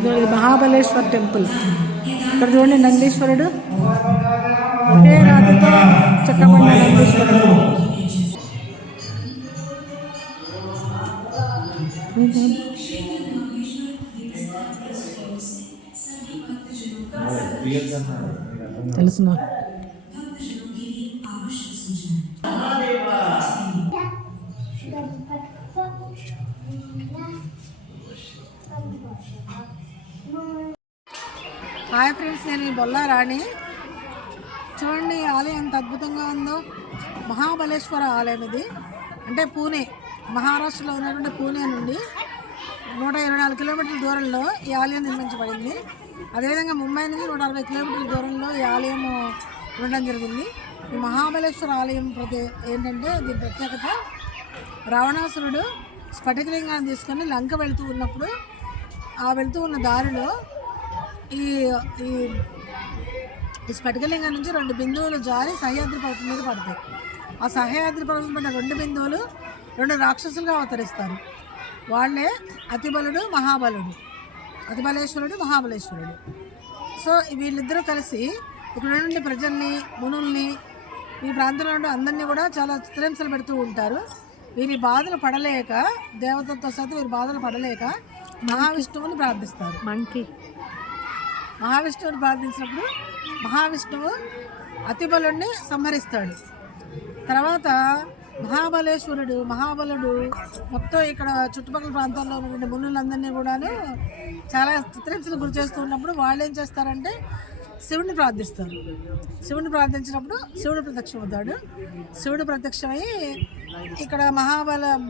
ఇది మహాబలేశ్వర్ టెంపుల్. ఇక్కడ చూడండి నందీశ్వరుడు, ఒకే రాతితో చెక్కబడిన నందీశ్వరుడు. తెలుసు నాకు. హాయ్ ఫ్రెండ్స్, నేను ఈ బొల్లా రాణి. చూడండి ఆలయం ఎంత అద్భుతంగా ఉందో. మహాబలేశ్వర ఆలయం ఇది. అంటే పూణే, మహారాష్ట్రలో ఉన్నటువంటి పూణే నుండి 124 కిలోమీటర్ల దూరంలో ఈ ఆలయం నిర్మించబడింది. అదేవిధంగా ముంబై నుంచి 160 కిలోమీటర్ల దూరంలో ఈ ఆలయం ఉండడం జరిగింది. ఈ మహాబలేశ్వర ఆలయం ఏంటంటే దీని ప్రత్యేకత, రావణాసురుడు స్ఫటికలింగాన్ని తీసుకొని లంక వెళుతూ ఉన్నప్పుడు వెళుతూ ఉన్న దారిలో ఈ స్ఫటికలింగం నుంచి 2 బిందువులు జారి సహ్యాద్రి పర్వతం మీద పడతాయి. ఆ సహ్యాద్రి పర్వతం పడిన 2 బిందువులు 2 రాక్షసులుగా అవతరిస్తారు. వాళ్ళే అతిబలుడు, మహాబలుడు. అతిబలేశ్వరుడు, మహాబలేశ్వరుడు. సో వీళ్ళిద్దరూ కలిసి ఇక్కడ నుండి ప్రజల్ని, మునుల్ని, ఈ ప్రాంతంలో ఉండే అందరినీ కూడా చాలా చిత్రహింసలు పెడుతూ ఉంటారు. వీరి బాధలు పడలేక, దేవతలతో సహా వీరి బాధలు పడలేక మహావిష్ణువుని ప్రార్థిస్తారు. మహావిష్ణువుని ప్రార్థించినప్పుడు మహావిష్ణువు అతిబలుడిని సంహరిస్తాడు. తర్వాత మహాబలుడు మొత్తం ఇక్కడ చుట్టుపక్కల ప్రాంతాల్లో ఉన్నటువంటి మునులందరినీ కూడాను చాలా చిత్రహింసలు గురి చేస్తూ ఉన్నప్పుడు వాళ్ళు ఏం చేస్తారంటే శివుడిని ప్రార్థిస్తారు. శివుడిని ప్రార్థించినప్పుడు శివుడు ప్రత్యక్షమవుతాడు. శివుడు ప్రత్యక్షమై ఇక్కడ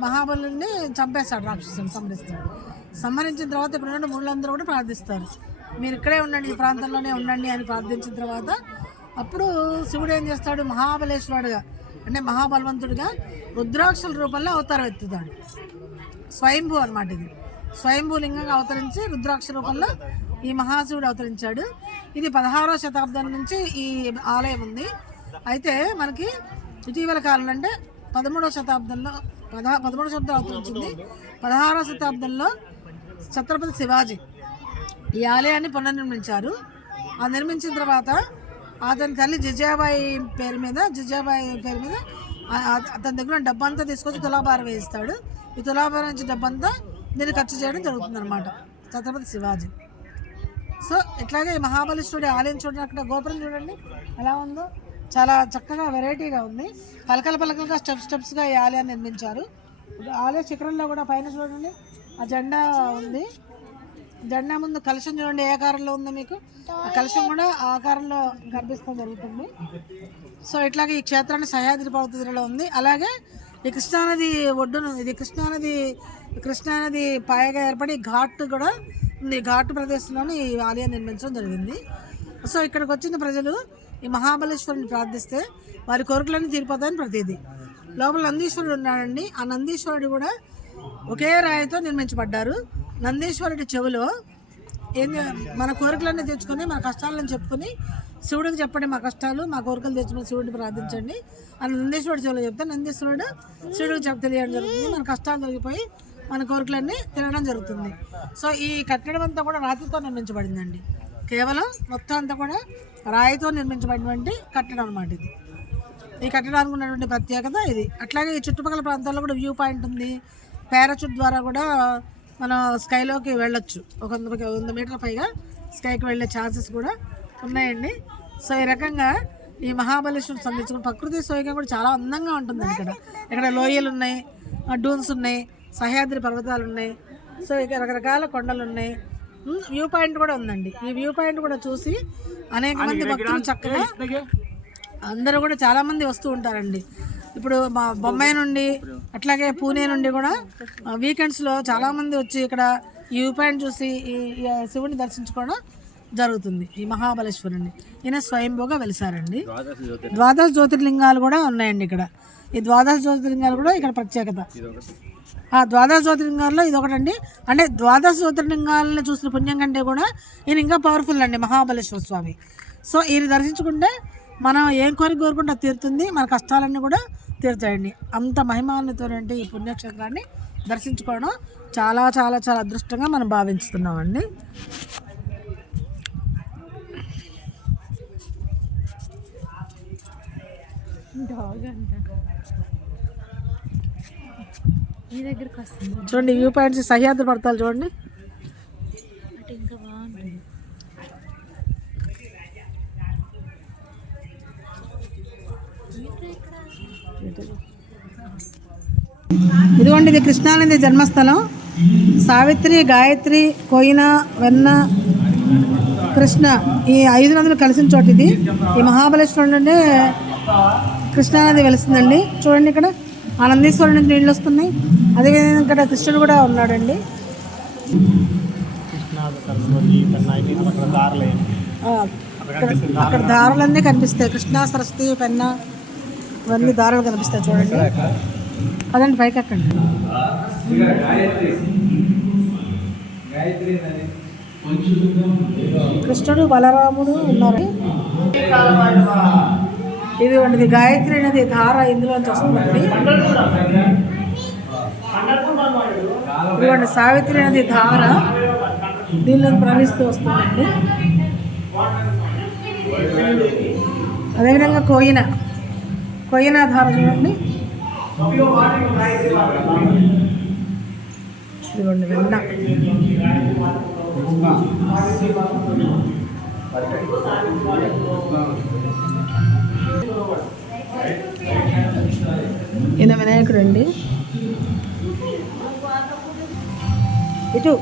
మహాబలుని చంపేస్తాడు, రాక్షసుని సంహరిస్తాడు. సంహరించిన తర్వాత ఇక్కడ ఉన్న మునులందరూ కూడా ప్రార్థిస్తారు, మీరు ఇక్కడే ఉండండి, ఈ ప్రాంతంలోనే ఉండండి అని ప్రార్థించిన తర్వాత అప్పుడు శివుడు ఏం చేస్తాడు, మహాబలేశ్వరుడుగా అంటే మహాబలవంతుడిగా రుద్రాక్షల రూపంలో అవతారం ఎత్తుతాడు. స్వయంభూ అనమాట. ఇది స్వయంభూ లింగంగా అవతరించి రుద్రాక్ష రూపంలో ఈ మహాశివుడు అవతరించాడు. ఇది 16వ శతాబ్దం నుంచి ఈ ఆలయం ఉంది. అయితే మనకి ఇటీవల కాలం అంటే 13వ శతాబ్దంలో అవతరించింది. 16వ శతాబ్దంలో ఛత్రపతి శివాజీ ఈ ఆలయాన్ని పునర్నిర్మించారు. ఆ నిర్మించిన తర్వాత అతని తల్లి జిజాబాయి పేరు మీద అతని దగ్గర డబ్బంతా తీసుకొచ్చి తులాభారం వేయిస్తాడు. ఈ తులాభారం నుంచి డబ్బంతా దీన్ని ఖర్చు చేయడం జరుగుతుంది అనమాట ఛత్రపతి శివాజీ. సో ఇట్లాగే మహాబలేశ్వరుడి ఆలయం చూడండి, అక్కడ గోపురం చూడండి ఎలా ఉందో, చాలా చక్కగా వెరైటీగా ఉంది. పలకలుగా స్టెప్స్గా ఈ ఆలయాన్ని నిర్మించారు. ఆలయ శిఖరంలో కూడా పైన చూడండి ఆ జెండా ఉంది. జెండా ముందు కలశం చూడండి ఏ ఆకారంలో ఉందో మీకు. ఆ కలశం కూడా ఆ ఆకారంలో కనిపిస్తూ జరుగుతుంది. సో ఇట్లాగే ఈ క్షేత్రాన్ని సహ్యాద్రి పర్వతంలో ఉంది. అలాగే ఈ కృష్ణానది ఒడ్డును, ఇది కృష్ణానది పాయగా ఏర్పడి ఘాట్ కూడా ఉంది. ఘాట్ ప్రదేశంలోని ఈ ఆలయం నిర్మించడం జరిగింది. సో ఇక్కడికి వచ్చిన ప్రజలు ఈ మహాబలేశ్వరుని ప్రార్థిస్తే వారి కోరికలన్నీ తీరిపోతాయని ప్రతీది. లోపల నందీశ్వరుడు ఉన్నాడండి. ఆ నందీశ్వరుడు కూడా ఒకే రాయితో నిర్మించబడ్డారు. నందీశ్వరుడి చెవిలో మన కోరికలన్నీ తెచ్చుకొని, మన కష్టాలను చెప్పుకొని శివుడికి చెప్పండి, మా కష్టాలు మా కోరికలు తెచ్చుకొని శివుడిని ప్రార్థించండి అని నందీశ్వరుడి చెవిలో చెప్తే నందీశ్వరుడు శివుడికి తెలియడం జరుగుతుంది. మన కష్టాలు తొలగిపోయి మన కోరికలన్నీ తినడం జరుగుతుంది. సో ఈ కట్టడం అంతా కూడా రాతితో నిర్మించబడిందండి. కేవలం మొత్తం అంతా కూడా రాయితో నిర్మించబడినటువంటి కట్టడం అన్నమాట ఇది. ఈ కట్టడానికి ఉన్నటువంటి ప్రత్యేకత ఇది. అట్లాగే ఈ చుట్టుపక్కల ప్రాంతాల్లో కూడా వ్యూ పాయింట్ ఉంది. పారాచూట్ ద్వారా కూడా మనం స్కైలోకి వెళ్ళొచ్చు. 100 మీటర్ల పైగా స్కైకి వెళ్ళే ఛాన్సెస్ కూడా ఉన్నాయండి. సో ఈ రకంగా ఈ మహాబలేశ్వరుడు సందర్శించుకున్న ప్రకృతి సోయగా కూడా చాలా అందంగా ఉంటుంది. ఇక్కడ లోయలు ఉన్నాయి, డూన్స్ ఉన్నాయి, సహ్యాద్రి పర్వతాలు ఉన్నాయి. సో ఇక రకరకాల కొండలు ఉన్నాయి. వ్యూ పాయింట్ కూడా ఉందండి. ఈ వ్యూ పాయింట్ కూడా చూసి అనేక మంది భక్తులు చక్కగా అందరూ కూడా చాలామంది వస్తూ ఉంటారండి. ఇప్పుడు మా బొంబాయి నుండి అట్లాగే పూణే నుండి కూడా వీకెండ్స్లో చాలామంది వచ్చి ఇక్కడ ఈ వ్యూ పాయింట్ చూసి ఈ శివుని దర్శించుకోవడం జరుగుతుంది. ఈ మహాబలేశ్వరుని ఈయన స్వయంభూగా వెలిసారండి. ద్వాదశ జ్యోతిర్లింగాలు కూడా ఉన్నాయండి ఇక్కడ. ఈ ద్వాదశ జ్యోతిర్లింగాలు కూడా ఇక్కడ ప్రత్యేకత. ఆ ద్వాదశ జ్యోతిర్లింగాల్లో ఇది ఒకటండి. అంటే ద్వాదశ జ్యోతిర్లింగాలను చూసిన పుణ్యం కంటే కూడా ఈయన ఇంకా పవర్ఫుల్ అండి మహాబలేశ్వర స్వామి. సో ఈయన దర్శించుకుంటే మనం ఏం కోరుకుంటే తీరుతుంది, మన కష్టాలన్నీ కూడా తీరుతాయండి. అంత మహిమాన్వితమైనటువంటి ఈ పుణ్యక్షేత్రాన్ని దర్శించుకోవడం చాలా చాలా చాలా అదృష్టంగా మనం భావిస్తున్నామండి. చూడండి వ్యూ పాయింట్స్, సహ్యాద్రి పర్వతాలు చూడండి. ఇదిగోండి, ఇది కృష్ణానది జన్మస్థలం. సావిత్రి, గాయత్రి, కోయిన, వెన్న, కృష్ణ ఈ 5 నదులు కలిసిన చోటు ఇది. ఈ మహాబలేశ్వరం నుండి కృష్ణానది వెలుస్తుందండి. చూడండి, ఇక్కడ ఆనందీశ్వరం నుంచి నీళ్ళు వస్తున్నాయి. అదేవిధంగా ఇక్కడ కృష్ణుడు కూడా ఉన్నాడండి. అక్కడ దారులన్నీ కనిపిస్తాయి. కృష్ణా, సరస్వతి, పెన్న ఇవన్నీ దారులు కనిపిస్తాయి. చూడండి, అదండి పైకి ఎక్కండి. కృష్ణుడు, బలరాముడు ఉన్నారు. ఇది గాయత్రి నది ధార ఇందులోంచి వస్తుందండి. ఇదిగోండి సావిత్రి నది ధార దీనిలో ప్రవహిస్తూ వస్తుందండి. అదేవిధంగా కోయిన ధార చూడండి. ఇదిగోండి వెన్న. ఈయన వినాయకుడు అండి. ఇటు